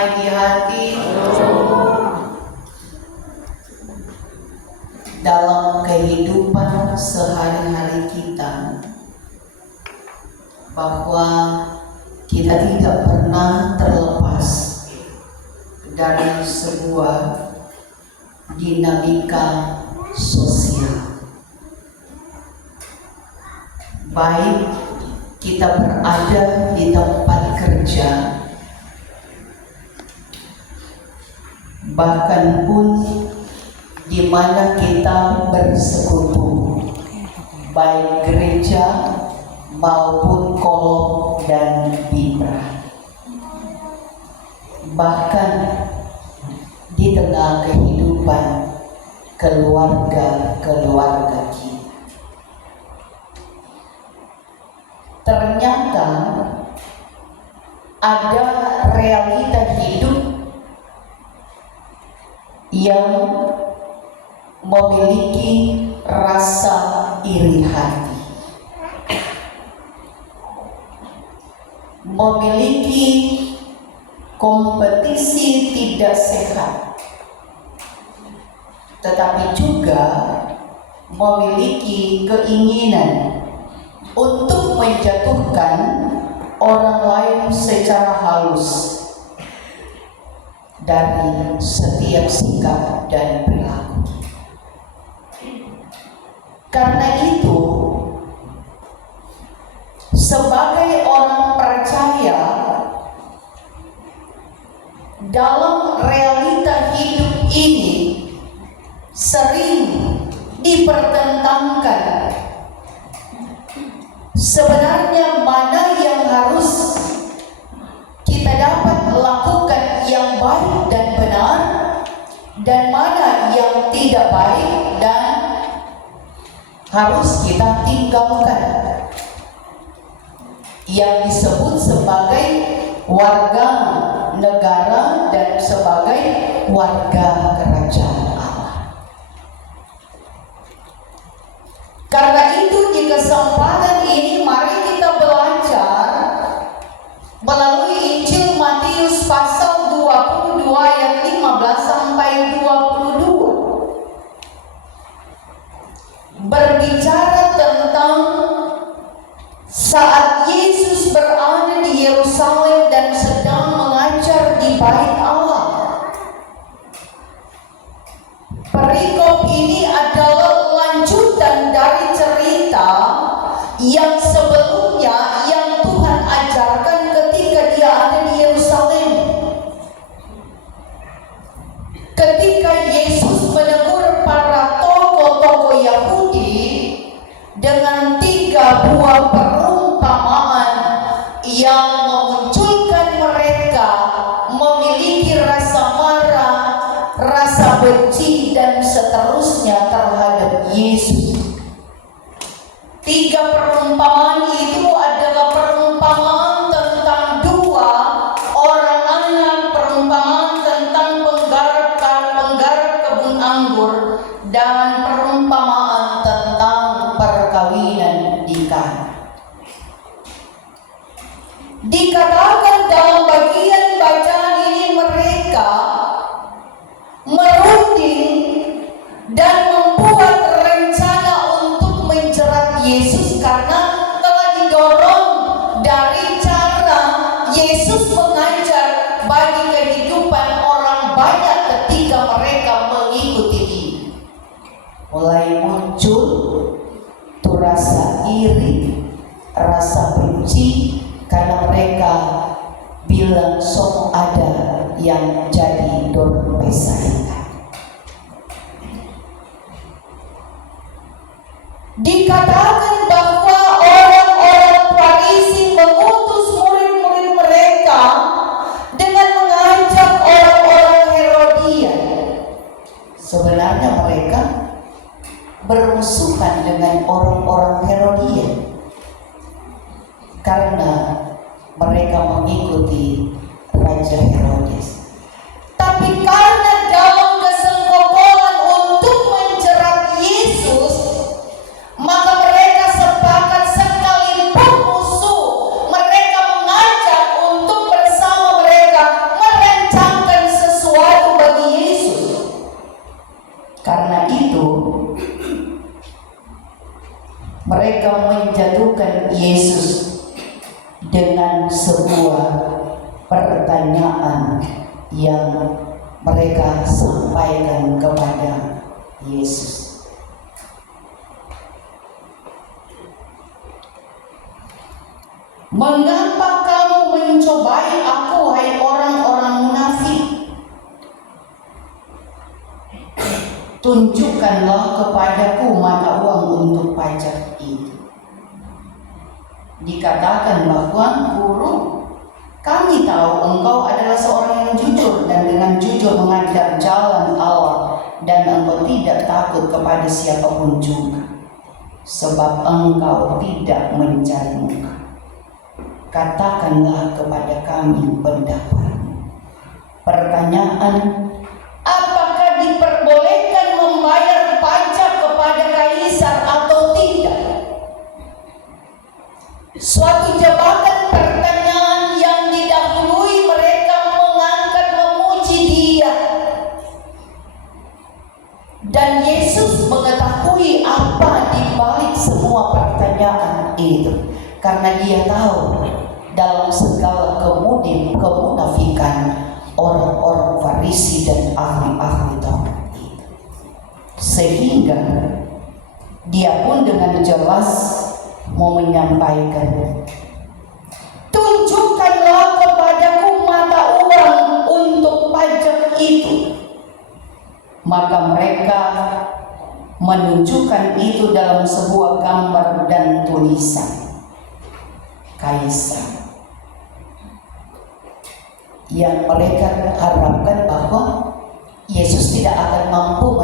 damai di hati. Dalam kehidupan sehari-hari kita, bahwa kita tidak pernah terlepas dari sebuah dinamika sosial. Baik kita berada di tempat kerja, bahkan pun di mana kita bersekutu, baik gereja maupun kolom dan bibra, bahkan di tengah kehidupan keluarga kita. Ternyata ada realita hidup yang memiliki rasa iri hati, memiliki kompetisi tidak sehat, tetapi juga memiliki keinginan untuk menjatuhkan orang lain secara halus dari setiap sikap dan perilaku. Karena itu, sebagai orang percaya, dalam realita hidup ini sering dipertentangkan sebenarnya mana yang harus kita dapat lakukan yang baik dan benar, dan mana yang tidak baik dan harus kita tinggalkan, yang disebut sebagai warga negara dan sebagai warga kerajaan Allah. Karena itu di kesempatan ini mari kita belajar melalui Injil Matius pasal 22 ayat 15 sampai 22. Berbicara tentang saat Yesus berada di Yerusalem dan sedang mengajar di Bait Allah. Perikop ini adalah lanjutan dari cerita yang sebelumnya yang Tuhan ajarkan ketika dia ada di Yerusalem. Ketika Yesus menegur para tokoh-tokoh Yahudi dengan 3 buah perumpamaan yang memunculkan mereka memiliki rasa marah, rasa benci dan seterusnya terhadap Yesus. 3 perumpamaan itu adalah perumpamaan tentang 2 orang anak, perumpamaan tentang penggarap kebun anggur, dan perumpamaan tentang perkawinan di Kana. Dikatakan dalam bagian bacaan ini mereka merunding dan membuat rencana untuk menjerat Yesus karena telah didorong dari cara Yesus mengajar bagi kehidupan orang banyak ketika mereka mengikuti dia. Mulai muncul tuh rasa iri, rasa benci, karena mereka bilang sok ada yang jadi dompet. Dikatakan bahwa orang-orang Farisi mengutus murid-murid mereka dengan mengajak orang-orang Herodian. Sebenarnya mereka bermusuhan dengan orang-orang Herodian karena mereka mengikuti Raja Herodes. Tapi karena dalam kesengkokolan untuk menjerat Yesus, maka mereka sepakat sekalipun musuh, mereka mengajak untuk bersama mereka merencanakan Yesus dengan sebuah pertanyaan yang mereka sampaikan kepada Yesus. Mengapa kamu mencobai aku, hai orang-orang munafik? Tunjukkanlah kepadaku mata uang untuk pajak itu. Dikatakan bahwa, Guru, kami tahu engkau adalah seorang yang jujur dan dengan jujur mengajar jalan Allah, dan engkau tidak takut kepada siapapun juga, sebab engkau tidak mencari muka. Katakanlah kepada kami pendapatmu. Pertanyaan, apakah diperbolehkan membayar pajak kepada kaisar atau tidak? Suatu jabatan pertanyaan yang didahului mereka mengangkat memuji Dia. Dan Yesus mengetahui apa di balik semua pertanyaan itu, karena Dia tahu dalam segala kemunafikan orang-orang Farisi dan ahli-ahli Taurat itu. Sehingga Dia pun dengan jelas mau menyampaikan, tunjukkanlah kepadaku mata uang untuk pajak itu. Maka mereka menunjukkan itu dalam sebuah gambar dan tulisan kaisar, yang mereka harapkan bahwa Yesus tidak akan mampu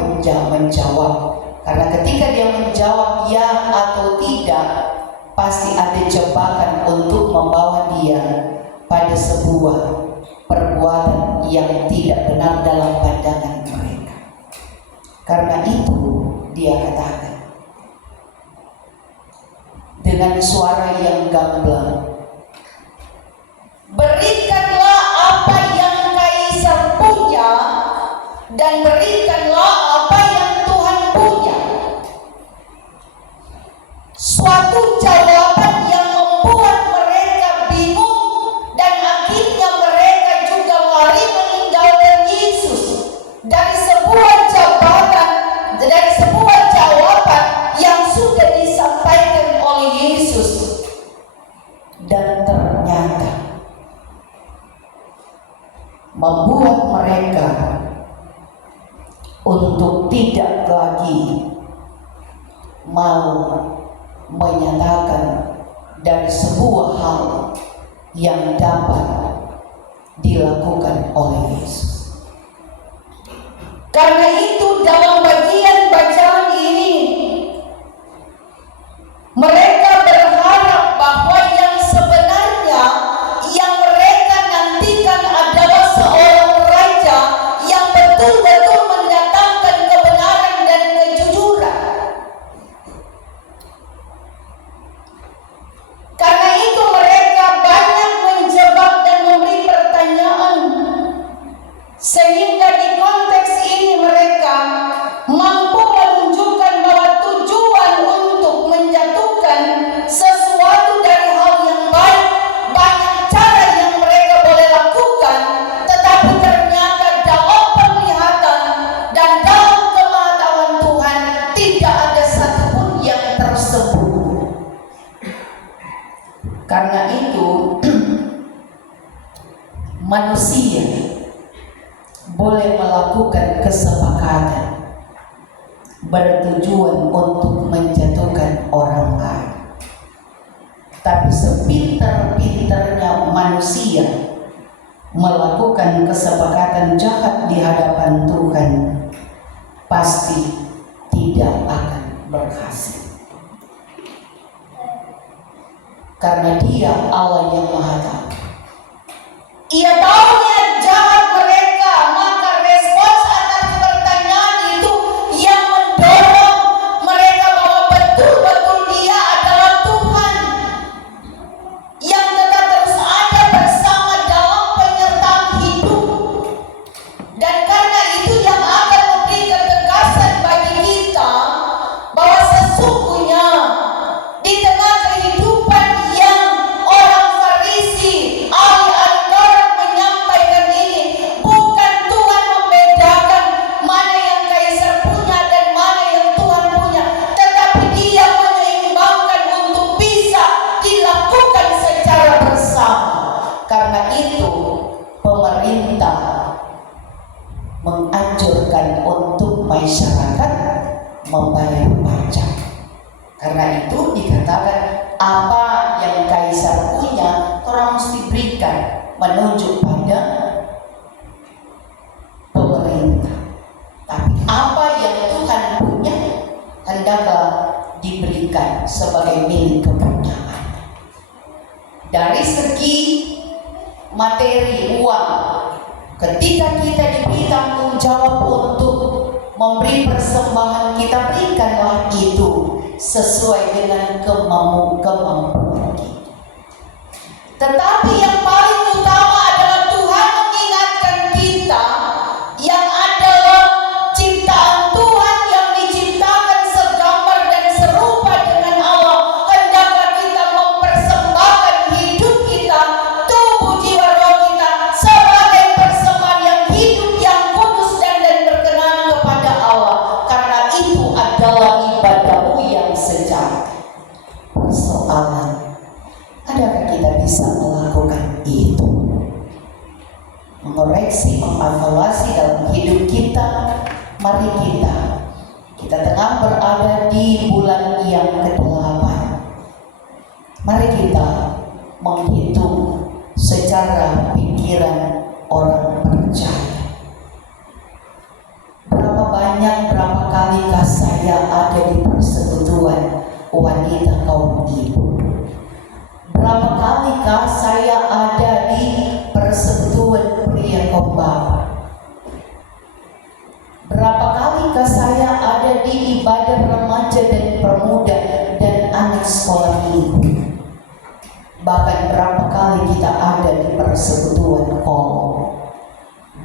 menjawab, karena ketika Dia menjawab ya atau tidak, pasti ada jebakan untuk membawa Dia pada sebuah perbuatan yang tidak benar dalam pandangan mereka. Karena itu Dia katakan dengan suara yang gamblang, berikanlah apa yang kaisar punya dan berikanlah apa yang Tuhan punya. Suatu jawaban yang membuat mereka bingung, dan akhirnya mereka juga lari meninggalkan Yesus dari sebuah jawaban yang sudah disampaikan oleh Yesus. Dan ternyata membuat mereka untuk tidak lagi mau menyatakan dari sebuah hal yang dapat dilakukan oleh Yesus. Karena itu dalam bagian bacaan ini mereka berharap bahwa yang sebenarnya yang mereka nantikan adalah seorang raja yang betul-betul mendatangkan kebenaran dan kejujuran. Karena itu mereka banyak menjebak dan memberi pertanyaan, sehingga di konteks ini mereka mampu menunjukkan bahwa tujuan untuk menjatuhkan sesuatu dari hal yang baik, banyak cara yang mereka boleh lakukan, tetapi ternyata dalam penglihatan dan dalam kematahuan Tuhan tidak ada satupun yang tersembunyi. Karena itu manusia boleh melakukan kesepakatan bertujuan untuk menjatuhkan orang lain, tapi sepintar-pintarnya manusia melakukan kesepakatan jahat di hadapan Tuhan pasti tidak akan berhasil. Karena Dia Allah yang Maha Tahu. Ia tahu niat jahat mereka, maka respons atas pertanyaan itu yang mendorong mereka bahwa betul-betul Dia adalah Tuhan yang tetap terus ada bersama dalam penyertaan hidup. Dan karena itu yang akan memberi ketegasan bagi kita bahwa sesungguhnya di tengah kehidupan pemerintah menganjurkan untuk masyarakat membayar pajak. Karena itu dikatakan apa yang kaisar punya orang mesti berikan, menunjuk pada pemerintah. Tapi apa yang Tuhan punya hendaklah diberikan sebagai milik kepunyaan. Dari segi materi uang, ketika kita diberi tanggung jawab untuk memberi persembahan, kita berikanlah itu sesuai dengan kemampuan kita. Tetapi yang paling utama adalah Tuhan mengingatkan kita yang adalah ciptaan Tuhan yang diciptakan segambar dan serupa dengan Allah. Hendaklah kita mempersembahkan hidup kita, tubuh jiwa roh kita sebagai persembahan yang hidup, yang kudus dan berkenan kepada Allah. Karena itu adalah ibadahmu yang sejati. Persoalan, adakah kita bisa melakukan itu? Mengoreksi, mengevaluasi dalam hidup kita. Mari kita tengah berada di bulan yang ke-8. Mari kita menghitung secara pikiran orang percaya. Berapa kalikah saya ada di persekutuan wanita kaum ibu? Berapa kalikah saya ada di persekutuan pria kaum bapak? Berapa kalikah saya ada di ibadah remaja dan pemuda dan anak sekolah ibu? Bahkan berapa kali kita ada di persekutuan kolom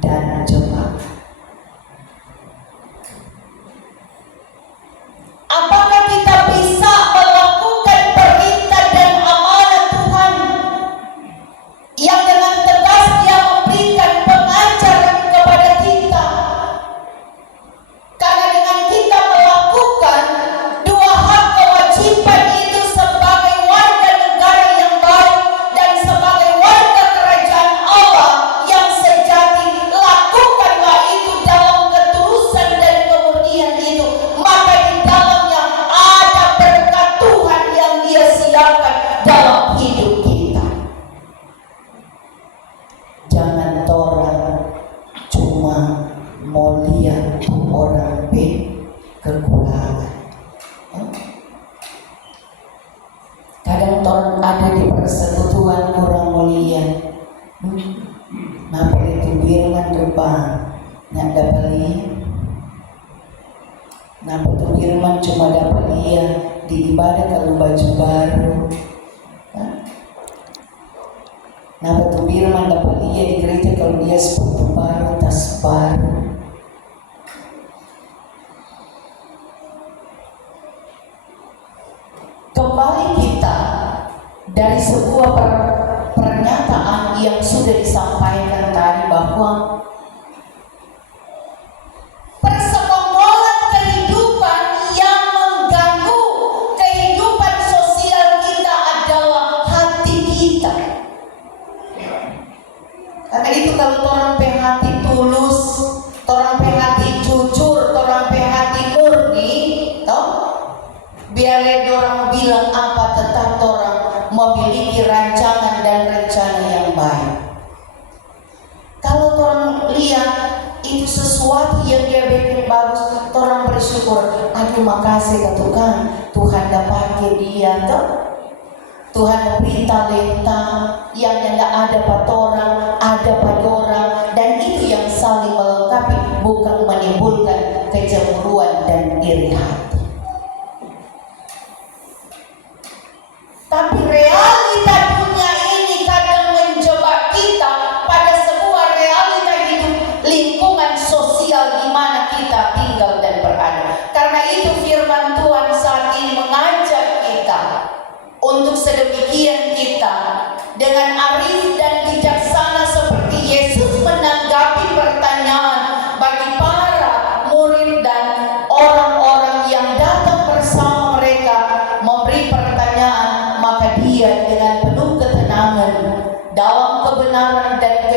dan jemaat? Apakah kita bisa melakukan perintah dan amanat Tuhan yang dengan tegas Dia memberikan pengajaran kepada kita? Karena dengan kita melakukan dua hak kewajiban itu sebagai warga negara yang baik dan sebagai warga kerajaan Allah yang sejati, lakukanlah itu dalam ketulusan dan kemurnian itu. Maka di dalamnya ada berkat Tuhan yang Dia siapkan dalam hidup kita. Jangan orang cuma mau lihat orang kekurangan. Kadang orang ada di persekutuan kurang mulia. Napa itu firman depan nak dapat lihat. Napa itu firman cuma dapat lihat di ibadah kalau baju baru. Napa itu firman dapat lihat di gereja kalau dia sepatu baru, tas baru. Kembali kita dari sebuah pernyataan yang sudah disampaikan tadi bahwa persekongkolan kehidupan yang mengganggu kehidupan sosial kita adalah hati kita. Karena itu kalau orang hati tulus, orang hati jujur, orang hati murni, toh biar orang bilang apa, tetap orang memiliki rancangan dan rencana yang baik. Kalau orang lihat itu sesuatu yang dia bikin bagus, orang bersyukur. Aduh, makasih ke Tuhan dapat pakai dia toh. Tuhan memberi talenta yang tidak ada pada orang, ada pada orang, dan itu yang saling melengkapi, bukan menimbulkan kecemburuan dan iri hati. Tapi realita dunia ini kadang menjebak kita pada sebuah realita hidup lingkungan sosial di mana kita tinggal dan berada. Karena itu firman Tuhan saat ini mengajak kita untuk sedemikian kita dengan arif dan bijaksana seperti Yesus menanggapi pertanyaan bagi para murid dan orang-orang yang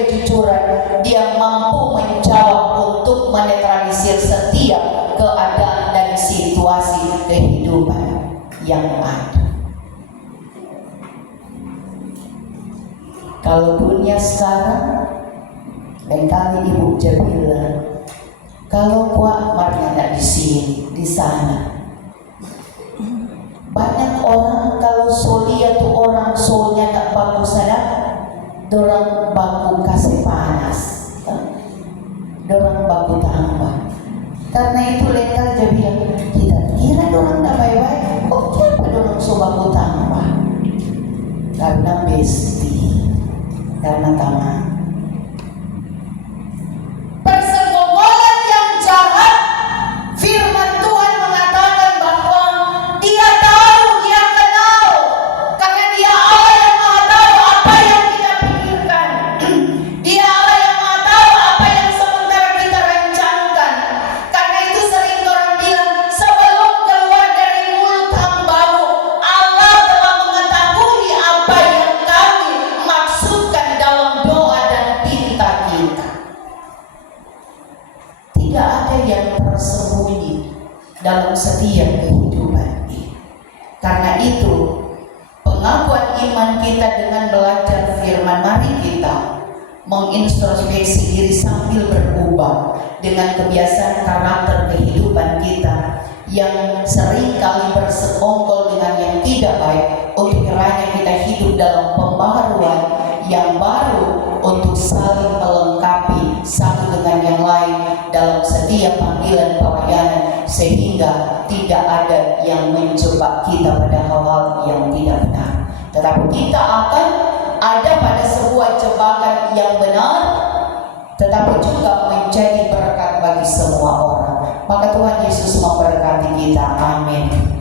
kejujuran, dia mampu menjawab untuk menetralisir setiap keadaan dan situasi kehidupan yang ada. Kalau dunia sekarang, lain kali Ibu bilang, kalau kuat mari ada di sini, di sana. Banyak orang kalau solia tuh orang solnya tak bagus ada, dorang baku kasih panas, dorang baku tambah. Karena itu lekar dia bilang, kita kira dorang tak baik-baik, kok kenapa dorang so baku tambah? Karena besti. Karena tangan. Persekongkolan yang jahat, firman Tuhan mengatakan bahwa dia tahu, dia kenal, karena dia Allah yang maha tahu apa yang kita pikirkan. Dia Allah yang maha tahu apa yang sementara kita rancangkan. Karena itu sering orang bilang, sebelum keluar dari mulut hambamu, Allah telah mengetahui apa yang kami maksudkan dalam doa dan pinta kita. Tidak ada yang tersembunyi dalam setiap kehidupan ini. Karena itu pengakuan iman kita dengan belajar firman, mari kita mengintrospeksi diri sambil berubah dengan kebiasaan karakter kehidupan kita yang sering kali bersekongkol dengan yang tidak baik, untuk kiranya kita hidup dalam pembaharuan yang baru untuk saling melengkapi satu dengan yang lain dalam setiap panggilan pelayanan, sehingga tidak ada yang menjebak kita pada hal-hal yang tidak benar, tetapi kita akan ada pada sebuah jebakan yang benar, tetapi juga menjadi berkat bagi semua orang. Maka Tuhan Yesus memberkati kita. Amin.